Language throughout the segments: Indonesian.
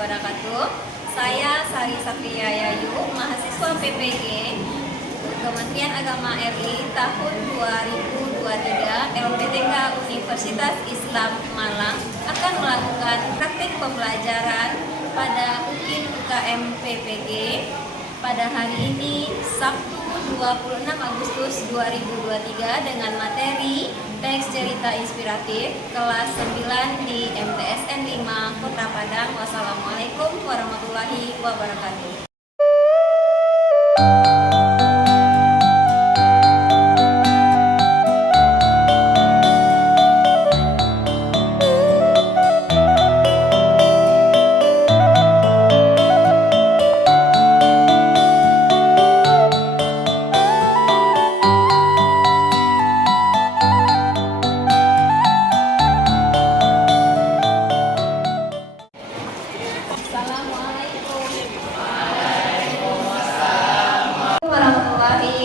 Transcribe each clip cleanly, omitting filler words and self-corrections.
wabarakatuh. Saya Sari Satria Yayu, mahasiswa PPG Kementerian Agama RI tahun 2023 LPTK Universitas Islam Malang akan melakukan praktik pembelajaran pada UKIN UKM PPG pada hari ini Sabtu 26 Agustus 2023 dengan materi teks cerita inspiratif kelas 9 di MTSN 5 Kota Padang. Wassalamualaikum warahmatullahi wabarakatuh.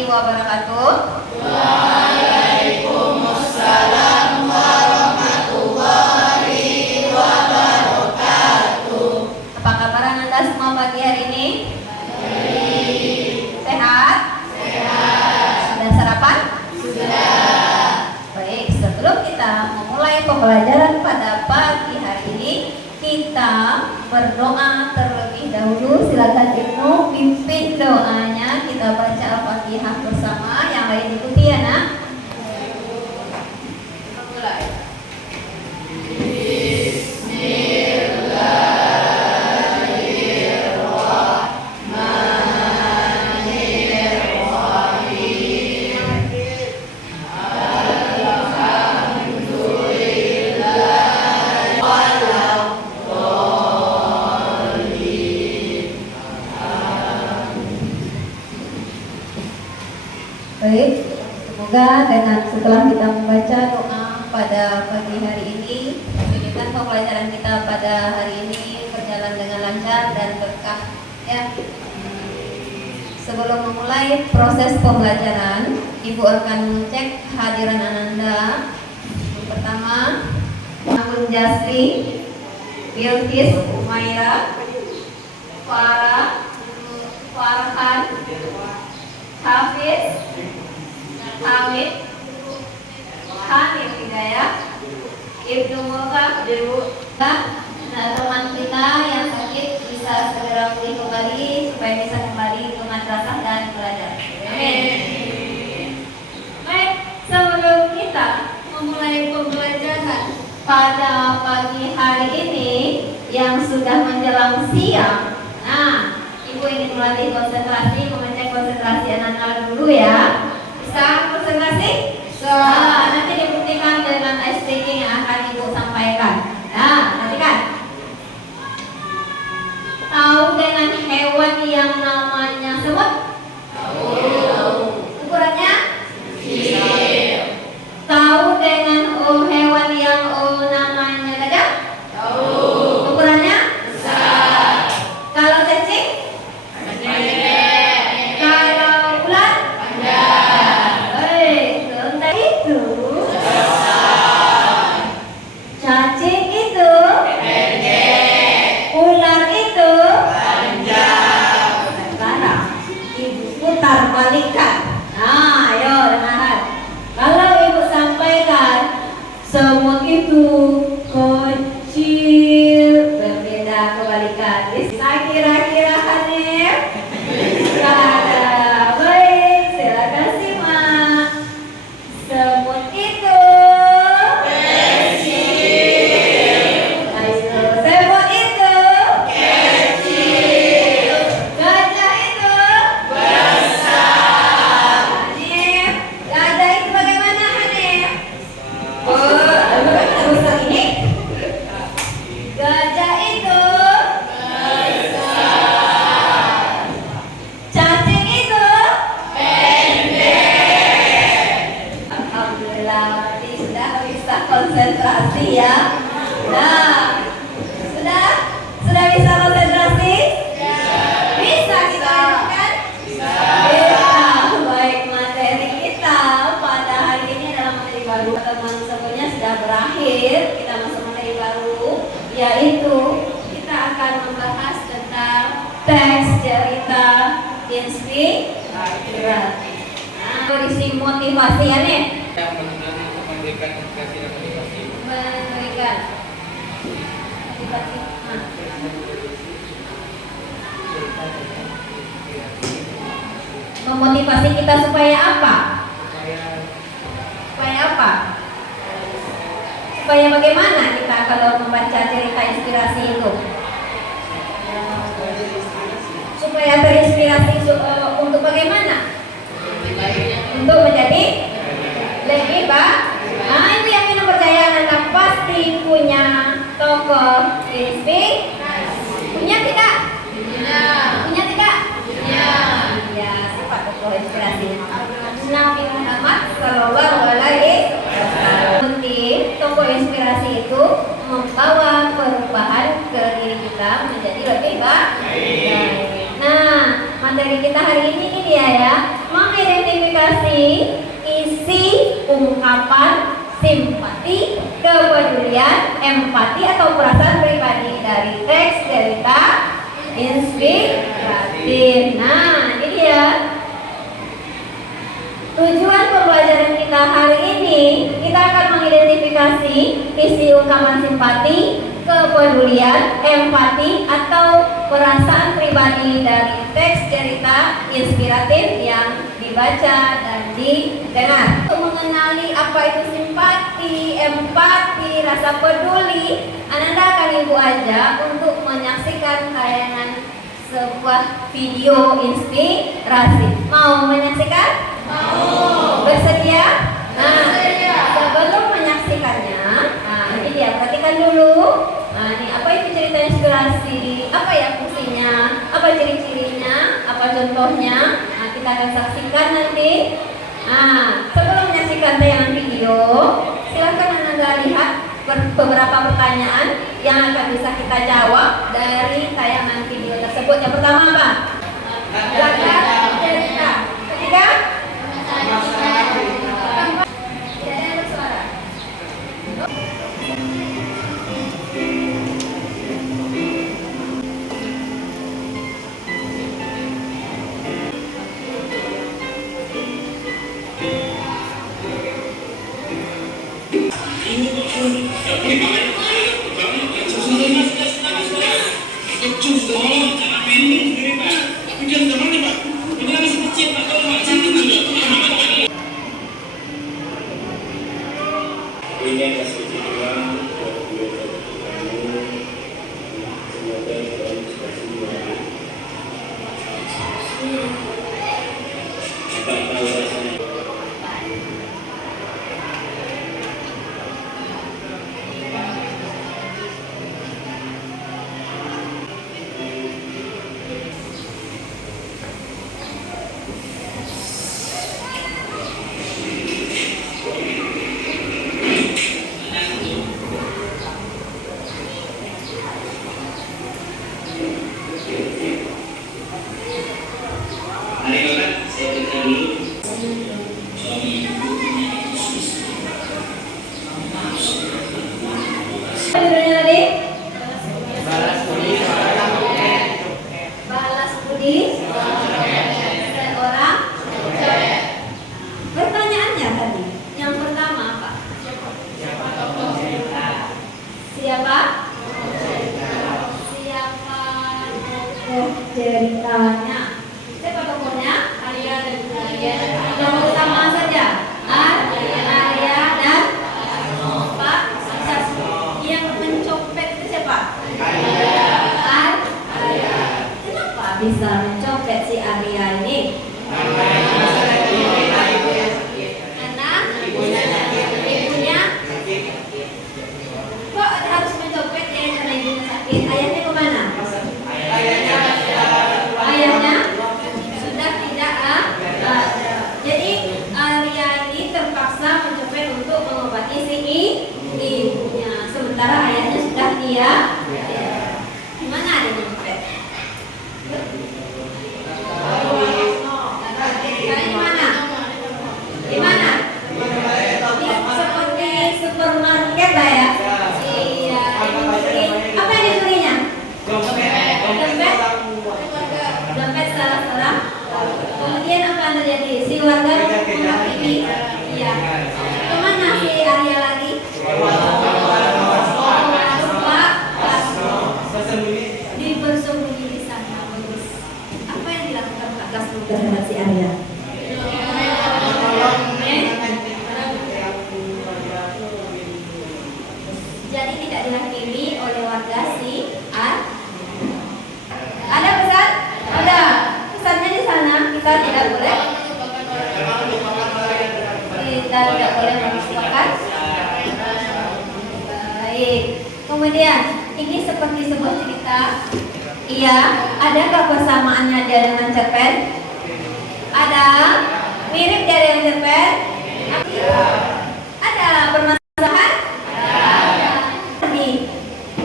Wabarakatuh. Waalaikumsalam warahmatullahi wabarakatuh. Apa kabar Anda semua pagi hari ini? Sehat? Sehat. Sudah sarapan? Sudah. Baik, sebelum kita memulai pembelajaran pada pagi hari ini, kita berdoa terlebih dahulu. Silakan Ibnu pimpin doanya. Kita baca Al-Fatihah bersama. Yang lain ikuti ya nak. Baik, semoga dengan setelah kita membaca doa pada pagi hari ini, dengan pembelajaran kita pada hari ini berjalan dengan lancar dan berkah ya. Sebelum memulai proses pembelajaran, Ibu akan mengecek kehadiran Ananda. Yang pertama, Namun Jasri, Bilkis, Umaira, Farah, Farhan, Hafiz, Hamid, Hanif Hidayah, Ibnu Mulka, nah, teman kita yang sakit bisa segera pulih kembali supaya bisa kembali ke madrasah dan belajar. Amin. Baik, sebelum kita memulai pembelajaran pada pagi hari ini yang sudah menjelang siang, nah, Ibu ingin melatih konsentrasi, mengecek konsentrasi anak-anak dulu ya. Bisa konsentrasi? Nah, nanti dibuktikan dengan STG yang akan Ibu sampaikan. Nah, nantikan. Tahu dengan hewan yang namanya semut? Tahu. Ukurannya? Kecil. Tahu dengan hewan yang namanya gajah? Tahu. Ukurannya? Besar. Kalau cacing? Kalau ular? Panjang. Untuk itu cacing itu pendek, ular itu panjang. Sekarang Ibu putar balikan. Nah, ayo dengarkan. Kalau Ibu sampaikan semut itu kecil, berbeda kebalikan. Bisa kira-kira Hanif? Ada. Baik, silakan simak. Semut itu kecil. Semut itu kecil. Gajah itu besar. Hanif, gajah itu bagaimana Hanif? Besar ini. Gajah itu besar. Cacing itu pendek. Alhamdulillah, ini sudah bisa konsentrasi ya. Nah, sudah bisa konsentrasi? Bisa kita lakukan? Bisa. Baik, materi kita pada hari ini adalah materi baru. Teman semuanya sudah berakhir. Kita masuk materi baru, yaitu kita akan membahas inspirasi. Nah, berisi motivasi ya nih. Yang memberikan inspirasi dan motivasi. Memberikan motivasi. Nah. Memotivasi kita supaya apa? Supaya apa? Supaya bagaimana kita kalau membaca cerita inspirasi itu? Supaya terinspirasi untuk bagaimana? Untuk menjadi lebih baik. Nah, itu yang kita percaya Anda pasti punya tokoh inspirasi. Punya tidak? Punya tidak? Ya, siapa tokoh inspirasi? Nabi Muhammad Sallallahu Alaihi Wasallam. Penting tokoh inspirasi itu membawa perubahan ke diri kita menjadi lebih baik. Nah, materi kita hari ini dia ya, mengidentifikasi isi ungkapan simpati, kepedulian, empati atau perasaan pribadi dari teks cerita inspiratif. Nah, ini dia. Tujuan pembelajaran kita hari ini, kita akan mengidentifikasi isi ungkapan simpati, kepedulian, empati atau perasaan pribadi dari teks cerita inspiratif yang dibaca dan didengar. Untuk mengenali apa itu simpati, empati, rasa peduli, Anda akan ibu aja untuk menyaksikan tayangan sebuah video inspirasi. Mau menyaksikan? Mau. Bersedia? Nah, sebelum menyaksikannya, nah ini dia, perhatikan dulu. Nah, ini apa itu cerita inspirasi? Apa ya fungsinya? Apa ciri-cirinya? Apa contohnya? Nah, kita akan saksikan nanti. Nah, sebelum menyaksikan tayangan video, silakan Anda lihat beberapa pertanyaan yang akan bisa kita jawab dari tayangan video tersebut. Yang pertama apa? Latar cerita. Ketiga? Tidak ada suara. Ini adalah sedikit uang buat gue kamu. Semoga kamu inspirasi baru. Apa tahu rasanya? Judulnya tadi? Balas budi seorang Balas budi seorang. Pertanyaannya tadi, yang pertama apa? Siapa tokoh ceritanya? Siapa tokohnya? Arya dan Arya. Yang pertama saja. Arya dan Pak Sasmo. Yang mencopet itu siapa? Arya. Kenapa bisa mencopet si Arya ini? Karena ibunya kok harus mencopet ya karena ibunya sakit. Ayahnya kemana? Ayahnya sudah tidak ada. Jadi Arya ini terpaksa mencopet untuk mengobati si ibunya. Sementara ayahnya sudah gimana dia mencopet? Di mana? Seperti supermarket lah ya. Iya. Apa yang dicurinya? Dompet salah seorang Kemana si Arya lagi? Pak, bersembunyi di sana. Bagus. Apa yang dilakukan Pak Kasno terhadap si Arya? Jadi tidak dihakimi oleh warga si Ar. Ada pesan? Ada. Pesannya di sana kita tidak boleh. Kita tidak boleh melupakan. Baik. Kemudian ini seperti sebuah cerita. Iya. Adakah persamaannya dia dengan cerpen? Ada. Mirip dia dengan cerpen? Ada. Permasalahan?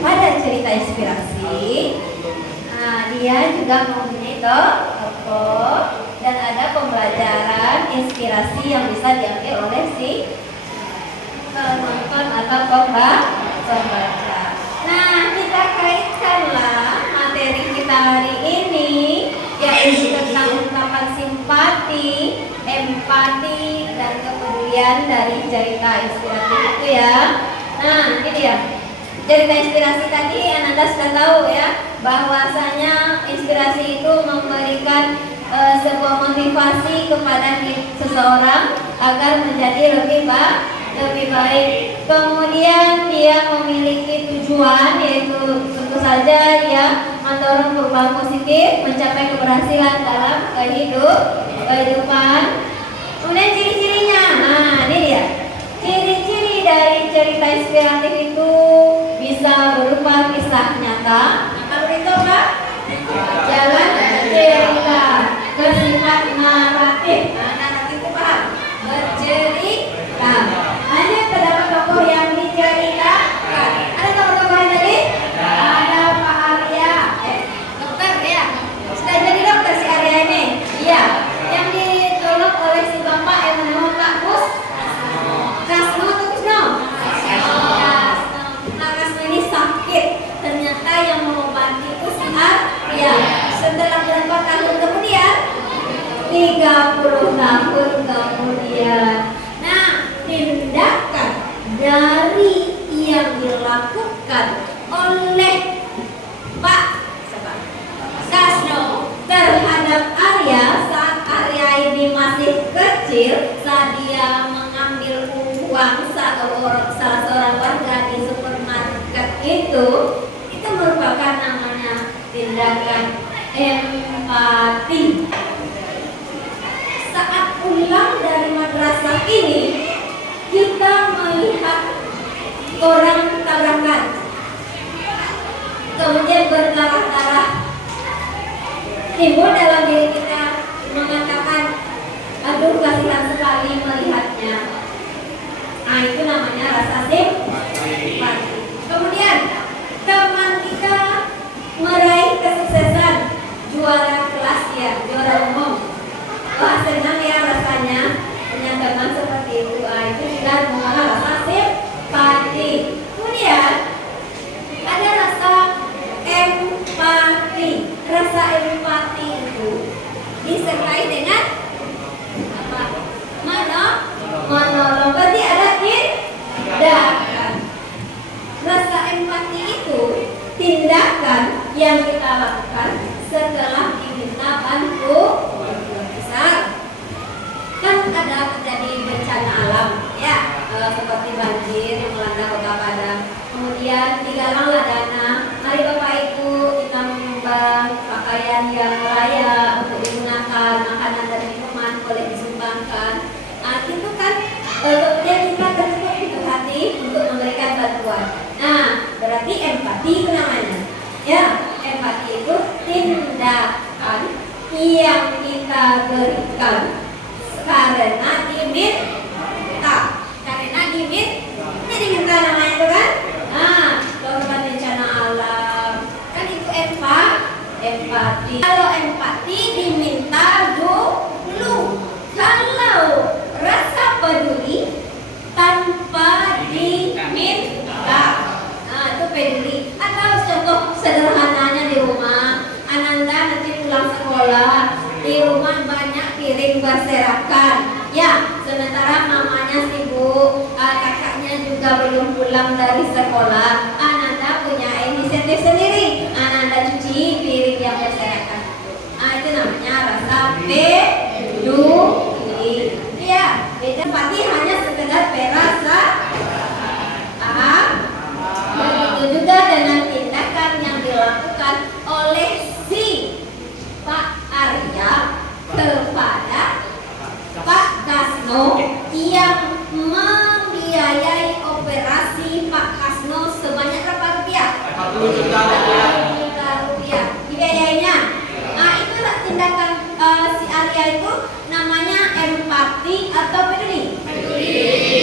Pada cerita inspirasi, dia juga mempunyai tokoh dan ada pembelajaran inspirasi yang bisa diambil oleh si penonton atau pembaca. Nah, kita kaitkanlah materi kita hari ini, yaitu tentang ungkapan simpati, empati, dan kepedulian dari cerita inspirasi itu ya. Nah, ini dia. Cerita inspirasi tadi Anda sudah tahu ya, bahwasanya inspirasi itu memberikan sebuah motivasi kepada seseorang agar menjadi lebih baik. Kemudian dia memiliki tujuan, yaitu tentu saja dia mendorong perubahan positif, mencapai keberhasilan dalam kehidupan. Kemudian ciri-cirinya, nah ini dia. Ciri-ciri dari cerita inspiratif itu bisa berupa kisah nyata. Kalau itu apa? Jalan cerita, bersifat naratif. Nah, naratif itu paham? Bercerita. Hanya terdapat tokoh yang diceritakan. Ada tokoh-tokoh yang tadi? Ada Pak Arya. Dokter ya. Sudah jadi dokter si Arya ini. Iya. Yang ditolong oleh si bapak yang bernama Pak Kasno atau Kusno? Pak Kasno ini sakit. Ternyata yang mengobati itu si Arya. Setelah berapa tahun kemudian? 30 tahun kemudian. Nah, tindakan dari yang dilakukan oleh Pak Kasno terhadap Arya saat Arya ini masih kecil, saat dia mengambil uang salah seorang warga di supermarket itu merupakan namanya tindakan empati. Saat pulang dari madrasah ini, kita melihat orang tabrakan, kemudian berdarah-darah. Timbul dalam diri kita mengatakan, aduh kasihan sekali melihatnya. Nah, itu namanya rasa simpati. Kemudian teman kita meraih kesuksesan, juara kelas ya, juara umum. Wah, senang ya rasanya punya teman seperti itu. Itu juga merupakan rasa simpati. Kemudian ada rasa empati. Rasa empati itu disertai dengan apa? Menolong. Berarti ada tindakan. Rasa empati itu tindakan yang kita lakukan setelah diminta bantuan besar. Kan ada terjadi bencana alam ya, seperti banjir yang melanda Kota Padang. Kemudian digalanglah dana. Mari Bapak Ibu kita menyumbang pakaian yang layak untuk digunakan, makanan dan minuman boleh disumbangkan. Nah, itu kan kemudian kita tertutup pintu hati untuk memberikan bantuan. Nah, berarti empati itu namanya. Ya, empati itu pulang dari sekolah, Ananda punya inisiatif sendiri. Ananda cuci piring yang berserakan. Itu namanya rasa peduli. Iya, beda pasti hanya sekedar perasaan. Paham? Begitu juga dengan tindakan yang dilakukan oleh si Pak Arya kepada Pak Kasno yang membiayai operasi Pak Kasno sebanyak berapa rupiah? 40 juta rupiah. 40 juta rupiah dibiayainya. Nah, itulah tindakan si Arya itu namanya empati atau peduli?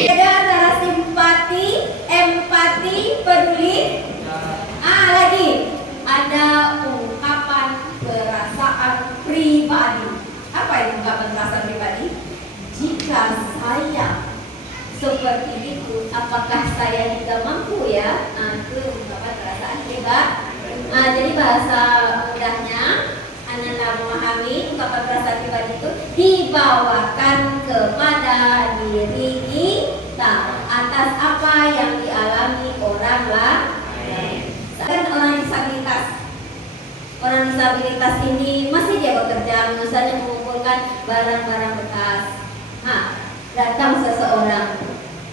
Beda antara simpati, empati, peduli. Lagi ada ungkapan perasaan pribadi. Apa itu ungkapan perasaan pribadi? Jika saya seperti itu, apakah saya juga mampu ya? Itu ungkapan perasaan pribadi. Jadi bahasa mudahnya, Ananda memahami ungkapan perasaan pribadi itu dibawakan kepada diri kita atas apa yang dialami orang lain. Kan orang disabilitas ini masih dia bekerja, misalnya mengumpulkan barang-barang bekas. Datang seseorang,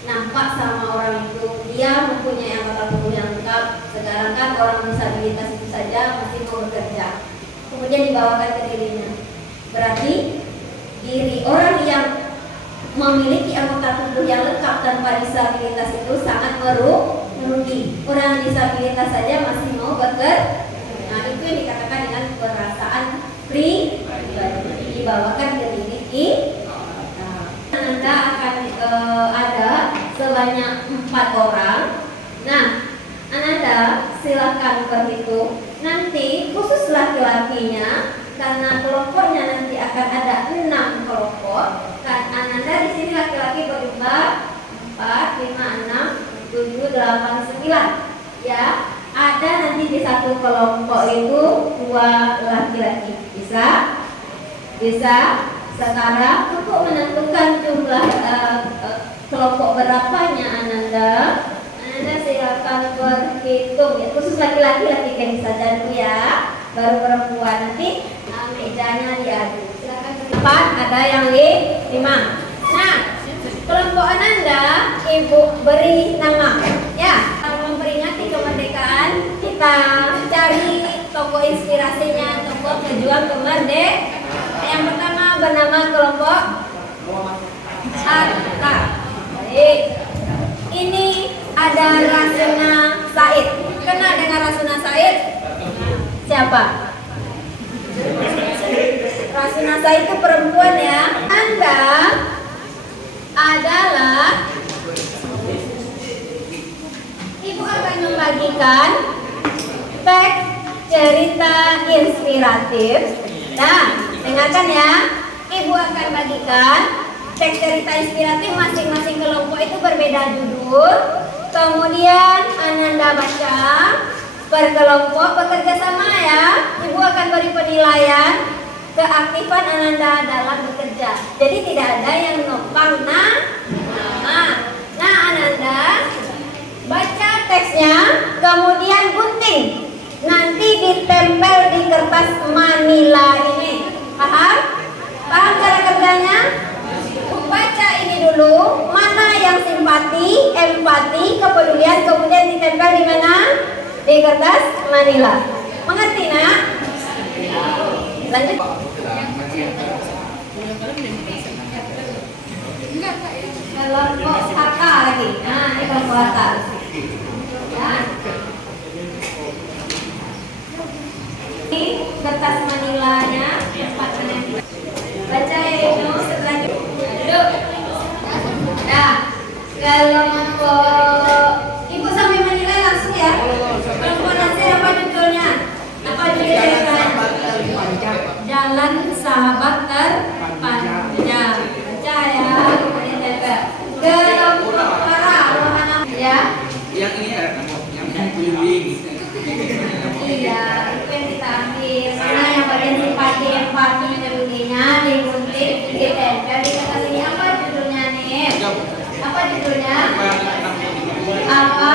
nampak sama orang itu, dia mempunyai anggota tubuh yang lengkap. Sekarang kan orang disabilitas itu saja masih mau bekerja. Kemudian dibawakan ke dirinya. Berarti diri orang yang memiliki anggota tubuh yang lengkap tanpa disabilitas itu sangat merugi. Orang disabilitas saja masih mau bekerja. Itu yang dikatakan dengan perasaan pribadi dibawakan ke diri kita. Anda akan ada sebanyak 4 orang. Nah, Ananda silakan berhitung. Nanti khusus laki-lakinya, karena kelompoknya nanti akan ada 6 kelompok. Kan Ananda di sini laki-laki berjumlah 4, 5, 6, 7, 8, 9. Ya, ada nanti di satu kelompok itu 2 laki-laki. Bisa? Sekarang untuk menentukan jumlah kelompok berapanya Ananda silakan berhitung ya. Khusus laki-laki latihan saja dulu ya, baru perempuan nanti mejanya diadu. Silakan berdepan, ada yang 5. Nah, kelompok Ananda Ibu beri nama ya. Kalau memperingati kemerdekaan, kita cari tokoh inspirasinya, tokoh pejuang kemerdekaan. Yang pertama bernama kelompok Hatta. Baik. Ini ada Rasuna Said. Kenal dengan Rasuna Said? Siapa? Rasuna Said itu perempuan ya. Anda adalah Ibu akan membagikan teks cerita inspiratif. Nah, dengarkan ya. Ibu akan bagikan teks cerita inspiratif, masing-masing kelompok itu berbeda judul. Kemudian Ananda baca per kelompok, bekerja sama ya. Ibu akan beri penilaian keaktifan Ananda dalam bekerja. Jadi tidak ada yang numpang nama. Nah, Ananda baca teksnya, kemudian gunting. Nanti ditempel di kertas manila ini. Paham? Paham cara kerjanya? Baca ini dulu, mana yang simpati, empati, kepedulian, kemudian ditempel di mana? Di kertas manila. Mengerti nak? Lanjut. Kelompok Hatta lagi. Nah, ini kelompok Hatta. Ya. Ini kertas manilanya, baca ya Ibnu, setelah duduk. Nah, kelompok Ibu sambil menilai langsung ya. Kelompok nasi apa judulnya? Apa judul ceritanya? Jalan Sahabat Terpanjang. Baca ya. Kelompok para rohana ya. Yang ini ada yang keliling. Iya, itu yang kita ambil. Karena yang bagian simpati, empati, pedulinya digunting, ditempel di kertas ini. Apa judulnya nih? Apa judulnya? Apa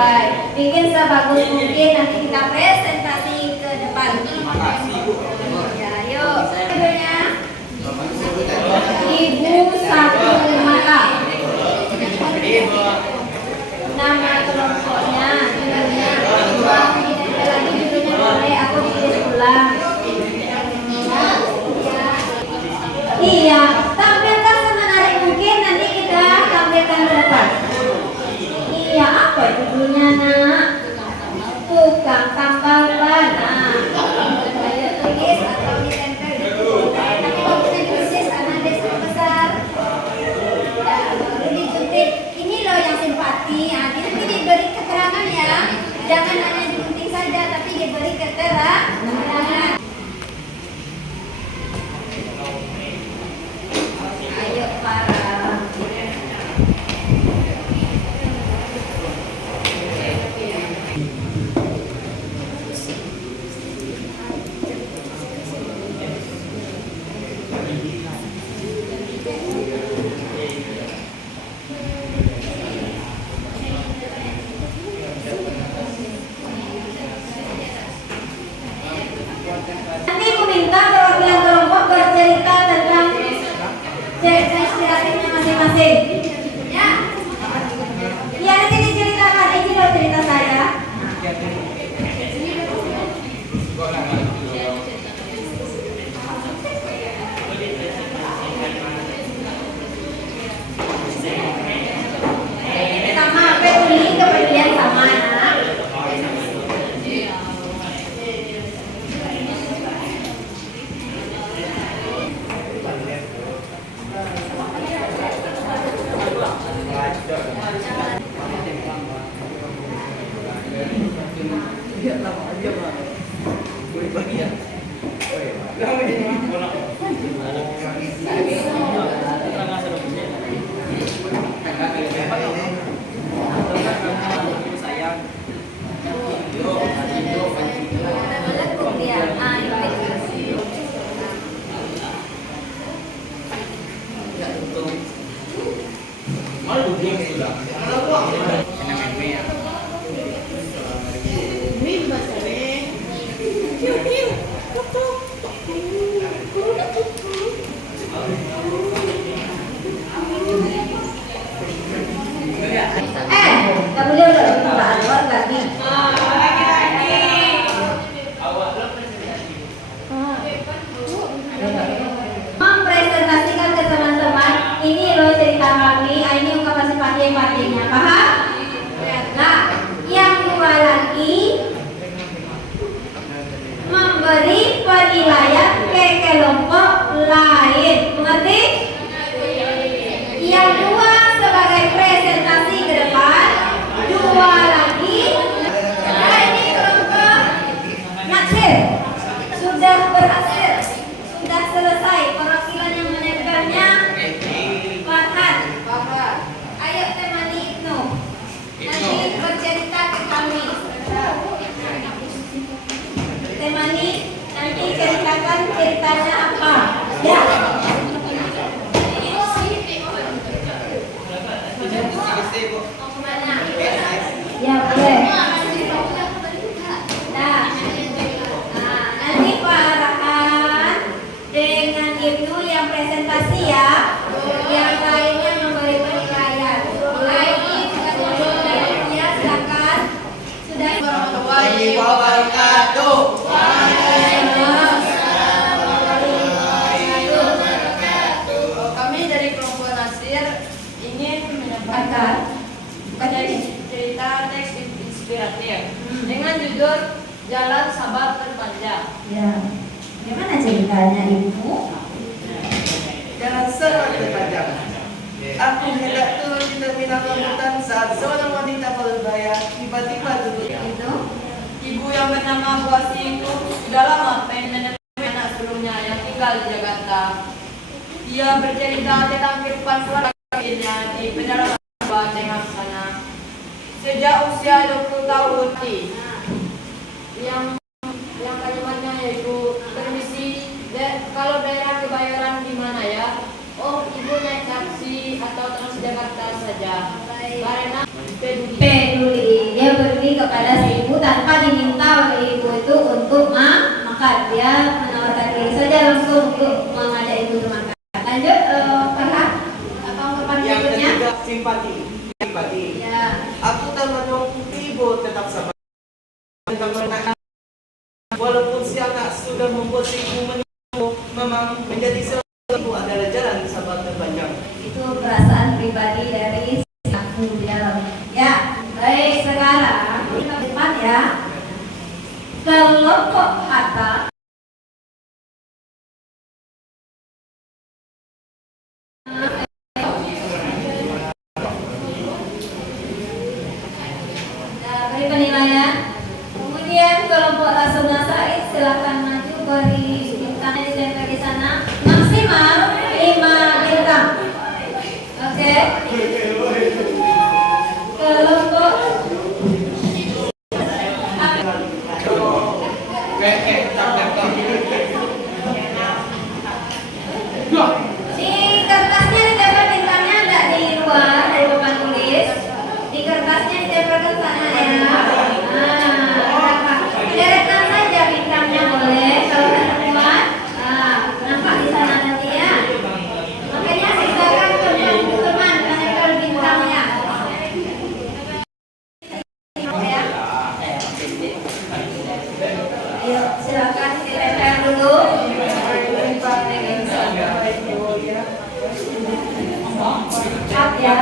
Baik, bikin sebagus mungkin nanti kita presentasi ke depan. Terima kasih Bu. Ya, yuk. Judulnya Ibu Satu Mata. Nama kelompoknya judulnya lagi judulnya boleh aku tulis ulang. Iya, tampilkan semenarik mungkin nanti kita tampilkan ke depan. Iya, apa judulnya nak? Tukang tambal ban. Nah, ayo tulis atau ditempel di buku. Tapi bagusnya ditulis karena deskripsi besar. Ya, baru disuntik. Ini loh yang simpati. Nah, nanti diberi keterangan ya. Jangan hanya disuntik saja, tapi diberi keterangan. Ayo para. Nanti aku minta perwakilan kelompok bercerita tentang cerita inspiratifnya masing-masing. Ya. Ya nanti diceritakan. Ini loh cerita saya. Sama apa tulis kepedulian sama anak. Kamu lihat udah bukaan luar lagi. Mempresentasikan ke teman-teman, ini loh cerita kami, ini ungkapan simpati-simpatinya, paham? Nah, yang dua lagi memberi penilaian ke kelompok lain, mengerti? Yang dua sebagai presentasi ke depan, dua lagi. Nah, ini kelompok naksir sudah berhasil, sudah selesai. Perwakilan yang menempelnya Farhan. Ayo temani Ibnu. Nanti bercerita ke kami. Temani, nanti ceritakan ceritanya apa. Ya. Mau kemana? Ya boleh. Nah, nanti Pak Farhan dengan Ibnu yang presentasi ya. Yang lainnya memberi penilaian. Mulai ya silakan. Sudah. Warahmatullahi wabarakatuh. Kami dari kelompok Nasir ingin menyampaikan cerita teks inspiratif dengan judul Jalan Sabar Terpanjang. Ya. Gimana ceritanya Ibu? Jalan sabar terpanjang. Aku hendak turun di terminal rambutan saat seorang wanita berbaya tiba-tiba duduk. Itu. Ibu yang bernama Bu Asih itu sudah lama pengen anak sebelumnya yang tinggal di Jakarta. Dia bercerita tentang kehidupan selanjutnya di pedalaman dengan sana. Sejak usia 20 tahun yang kalimatnya yaitu permisi, kalau daerah Kebayoran di mana ya? Oh, ibu naik taksi atau Transjakarta saja. Baik. Karena peduli. Peduli, dia peduli kepada si ibu tanpa diminta oleh ibu itu untuk makan. Dia menawarkan diri saja langsung untuk mengajak ibu untuk makan. Lanjut, Farhan, apa ungkapan Yang berikutnya? ketiga, simpati. Simpati. Ya, Aku tak menuntut ibu tetap sabar. Tetap menahan. Walaupun si anak sudah membuat si ibu menunggu, memang menjadi seorang ibu adalah jalan sabar terpanjang. itu perasaan pribadi dari si aku di dalamnya. Ya, baik sekarang kita depan ya. Kelompok harta. Nah, beri penilaian. Kemudian kelompok Rasuna Said silakan maju, beri bintangnya ditempel di sana. Maksimal 5 bintang. Oke. Kelompok di kertasnya ditempel bintangnya, enggak di luar dari papan tulis. Di kertasnya ditempel ke sana ya. Nah, deretan saja bintangnya boleh. Kalau ketemuan, nampak di sana nanti ya. Makanya silakan teman-teman menempel bintangnya. Ya. Ayo, silakan ditempel dulu. Up ya.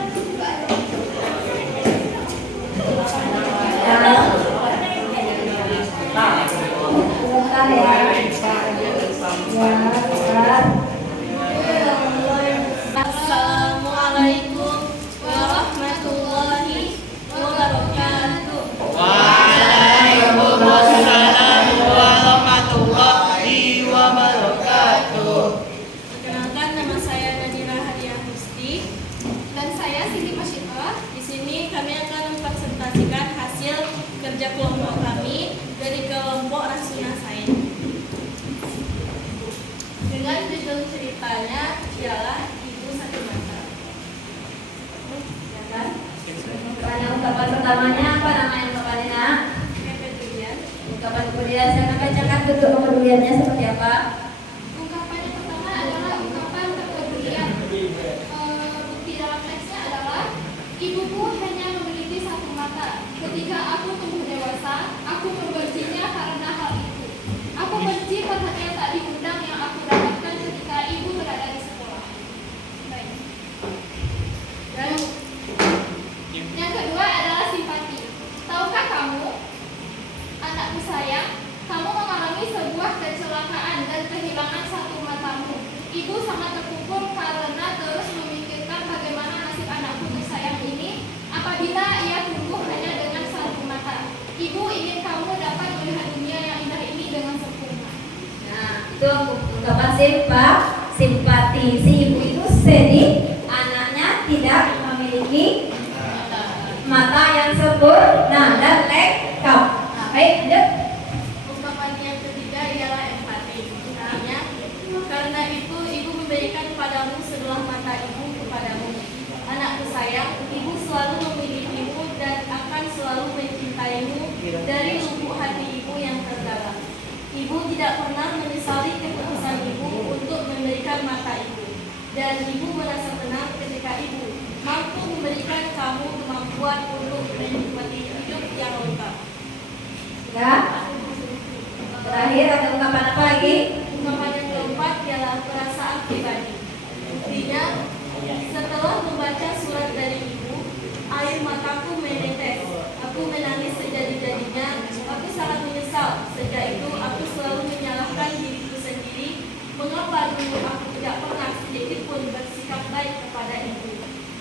Sebentar ya. Assalamualaikum warahmatullahi wabarakatuh. Waalaikumsalam warahmatullahi wabarakatuh. Perkenalkan, nama saya Nadira Hadiah Musti Dan saya Siti Masyifah. Di sini kami akan mempresentasikan hasil kerja kelompok kami dari kelompok Rasuna Said. Dengan judul ceritanya ialah Ibu Satu Mata. Ya kan? Ungkapan pertamanya apa namanya ungkapannya nak? Kepedulian. Ungkapan kemudian saya bacakan bentuk kepeduliannya seperti apa? Ungkapan yang pertama adalah ungkapan kepedulian. Bukti dalam teksnya adalah, ibuku hanya memiliki satu mata. Ketika aku tumbuh dewasa, aku membencinya karena hal itu. Aku benci perhatian tak diundang yang aku dapatkan ketika ibu berada di sekolah. Baik. Dan yang kedua adalah simpati. Tahukah kamu, anakku sayang, kamu mengalami sebuah kecelakaan dan kehilangan satu matamu. Ibu sangat terpukul karena terus memikirkan bagaimana nasib anakku tersayang ini apabila ia tumbuh hanya dengan satu mata. Ibu ingin kamu dapat melihat dunia yang indah ini dengan sempurna. Nah, itu ungkapan simpati. Si ibu itu sedih anaknya tidak memiliki mata yang sempurna dan lengkap. Nah, baik, lanjut. Ungkapan yang ketiga ialah empati. Artinya, karena itu ibu memberikan padamu sebelah mata ibu kepadamu. Anakku sayang, ibu selalu memilikimu dan akan selalu mencintaimu dari lubuk hati ibu yang terdalam. Ibu tidak pernah menyesali keputusan ibu untuk memberikan mata ibu. Dan ibu merasa tenang ketika ibu mampu memberikan kamu kemampuan untuk menikmati hidup yang lengkap. Ya. Terakhir ada ungkapan apa lagi? Ungkapan yang keempat ialah perasaan pribadi. Buktinya, setelah membaca surat dari ibu, air mataku menetes. Aku menangis sejadi-jadinya. Aku sangat menyesal. Sejak itu, aku selalu menyalahkan diriku sendiri. Mengapa dulu aku tidak pernah sedikit pun bersikap baik kepada ibu?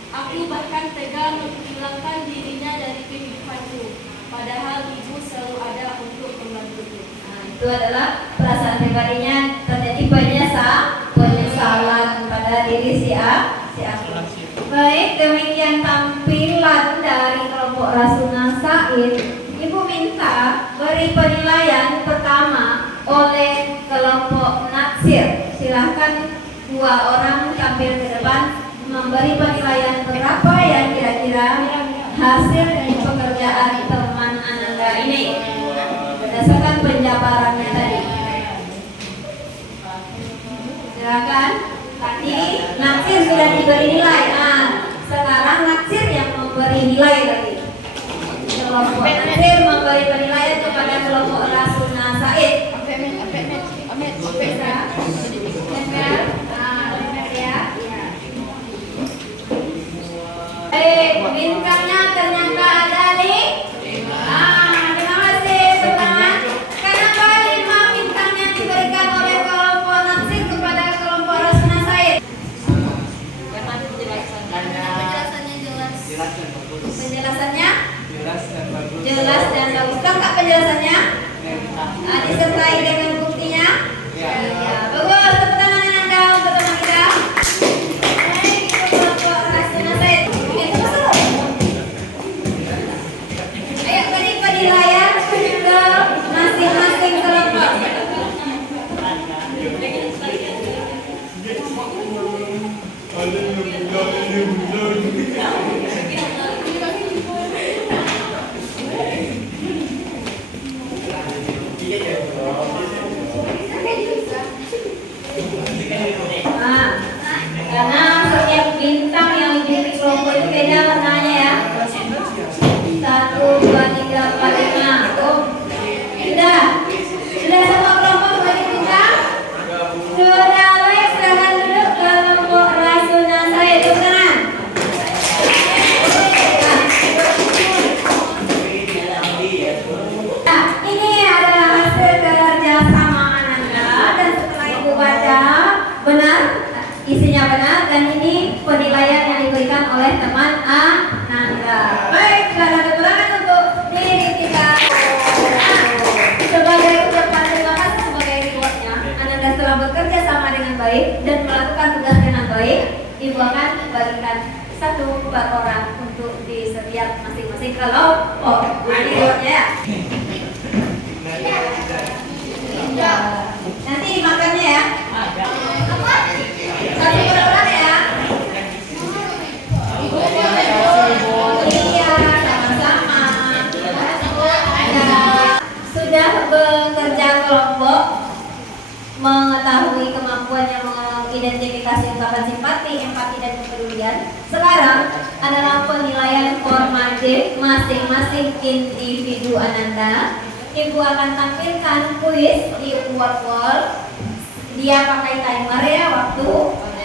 Aku bahkan tega menghilangkan dirinya dari kehidupanku. Padahal ibu selalu ada untuk membantuku. Nah, itu adalah perasaan pribadinya, terjadi penyesalan pada diri si aku. Baik, demikian tampilan dari kelompok Rasuna Said. Ibu minta beri penilaian pertama oleh kelompok Natsir. Silahkan 2 orang tampil ke depan memberi penilaian berapa ya dan diberi nilai. Nah, sekarang naksir yang memberi nilai lagi. Kelompok naksir memberi penilaian kepada kelompok Rasuna Said. Bisa? Dengar? Nah, dengar ya. Bintangnya ternyata ada di. Terima kasih teman-teman. Kenapa 5 bintang yang diberikan oleh kelompok naksir kepada kelompok Rasuna Said? Karena Penjelasannya jelas. Jelas dan bagus. Penjelasannya Jelas dan bagus. jelas dan bagus. Lengkap penjelasannya? Disertai dengan buktinya? Ya. Ya, bagus. Tepuk tangan yang Anda untuk teman kita. Baik, itu kelompok Rasuna Said. Itu masuk. Ayo beri penilaian ke masing-masing kelompok. Nah, karena setiap bintang yang dimiliki kelompok itu beda warnanya ya. 1, 2, 3, 4, 5. Oh, sudah semua kelompok bagi bintang? Sudah, baik, silahkan duduk kelompok Rasuna Said. Tepuk tangan. Nah, ini adalah hasil kerjasama Ananda dan setelah ibu baca benar, isinya benar dan ini penilaian yang diberikan oleh teman Ananda. Baik, silakan tepuk tangan untuk diri kita. Sebagai ucapan terima kasih sebagai rewardnya, Ananda telah bekerja sama dengan baik dan melakukan tugas dengan baik. Ibu akan bagikan 1 per orang untuk di setiap masing-masing kelompok. Ini rewardnya ya. Ya. Nanti dimakannya ya. Apa? 1 per orang ya. Iya, sama-sama. Ya, sudah bekerja kelompok, mengetahui kemampuannya mengidentifikasi ungkapan simpati, empati, dan kepedulian. Sekarang adalah penilaian formatif masing-masing individu Ananda. Ibu akan tampilkan kuis di wall. Dia pakai timer ya waktu.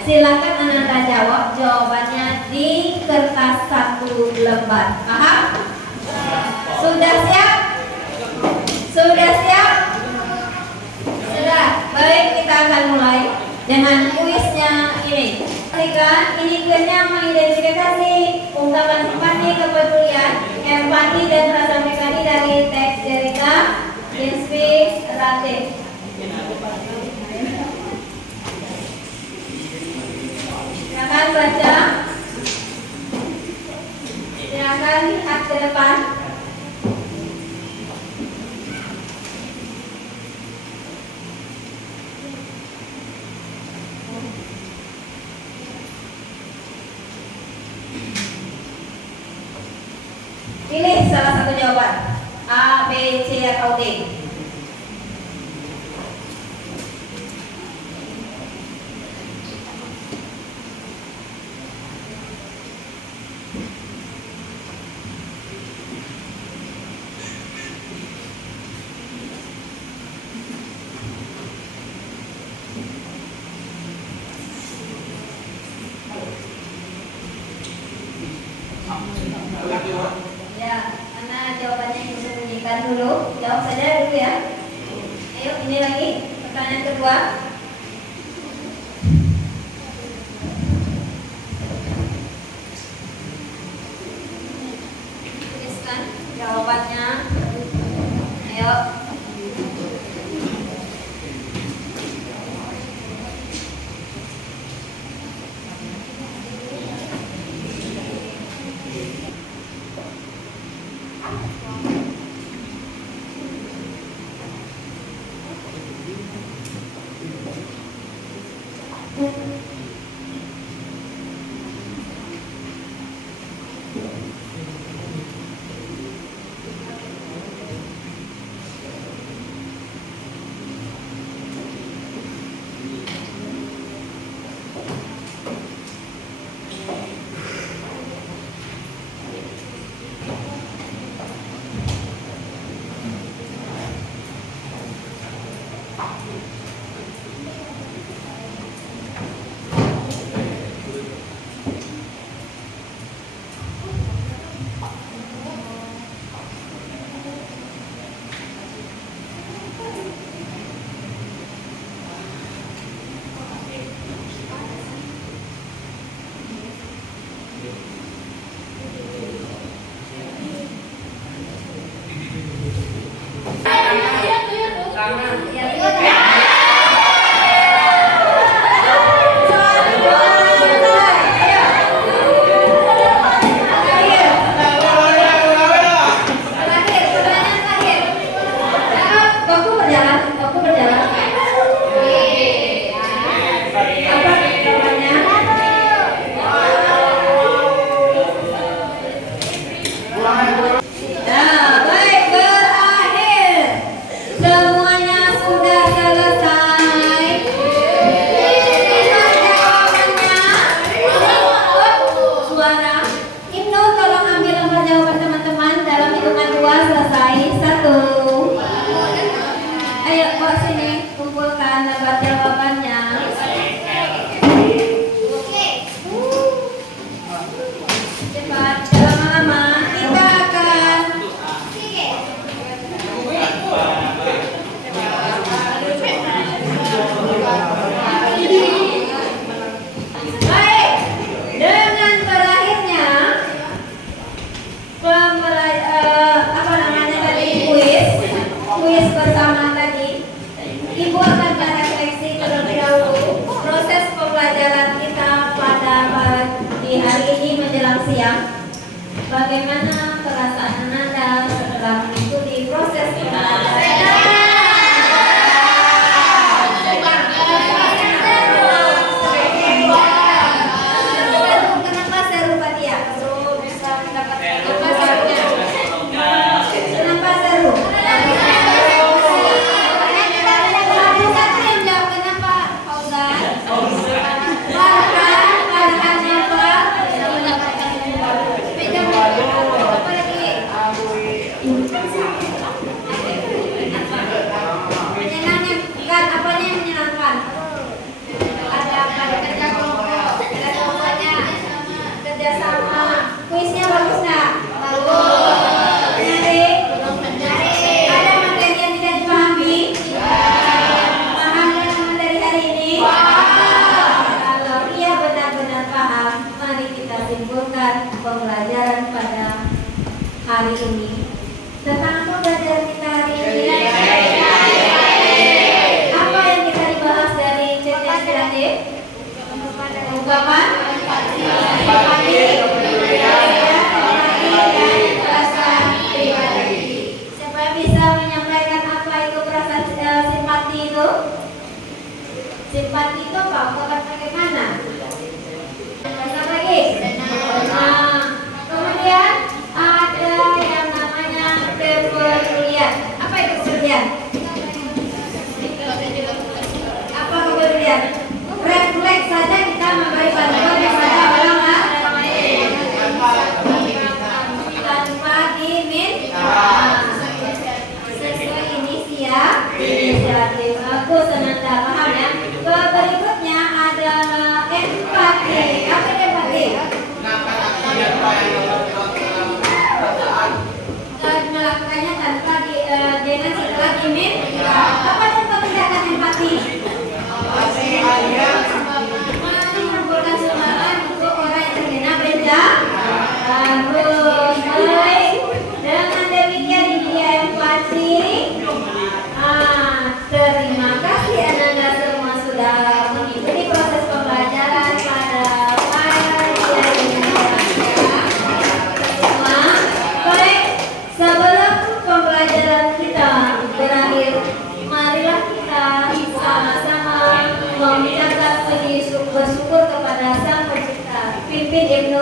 Silakan Ananda jawab jawabannya di kertas 1 lembar. Paham? Sudah siap? Sudah siap? Sudah. Baik, kita akan mulai dengan kuisnya ini. Ini kuisnya mengidentifikasi ungkapan simpati, kepedulian, empati, dan rasa empati dari teks cerita inspiratif. Silakan baca. Silakan lihat ke depan. Pilih salah satu jawaban A, B, C, atau D. Ya, karena jawabannya ibu sembunyikan dulu. Jawab saja dulu ya. Ayo, ini lagi pertanyaan kedua. Tuliskan jawabannya. Ayo. siang. Bagaimana perasaan Anda setelah mengikuti proses pembelajaran? Kenapa seru Pak Tia? Bisa mendapatkan Kenapa serunya? Kenapa seru? Satu-satu yang jawab kenapa, Fauzan? Karena apa? Apa lagi? Menyenangkan, apanya yang menyenangkan? Ada kerja kelompok, ada kelompoknya, kerjasama. Kuisnya bagus nggak? Bagus. Menarik? Menarik. Ada materi yang tidak dipahami? Paham dengan materi hari ini? Kalau ia benar-benar paham, mari kita simpulkan pembelajaran pada hari ini. Tentang apa pelajaran kita hari ini? Apa yang kita dibahas dari cerita inspiratif? Ungkapan? Empati, dan perasaan pribadi. Siapa yang bisa menyampaikan apa itu perasaan simpati itu? Simpati itu apa? Ungkapan bagaimana? Siapa lagi? Nah, kemudian ada yang namanya kepedulian. Apa itu kepedulian? Apa kepedulian? Refleks saja kita memberi bantuan kepada orang lain tanpa diminta. Sesuai inisiatif. Aku senanda paham ya. Berikutnya adalah empati. Apa itu empati? Melakukannya tanpa dengan setelah diminta. Apa contoh tindakan empati? Mengumpulkan sumbangan untuk orang yang terkena bencana. Baik. Dengan demikian ini dia empati. Terima kasih Anda semua sudah mengikuti proses pembelajaran pada pagi hari ini. Semua. Baik. Sebelum pembelajaran kita berakhir, marilah kita sama-sama mengucapkan puji bersyukur kepada Sang Pencipta. Pimpin Ibnu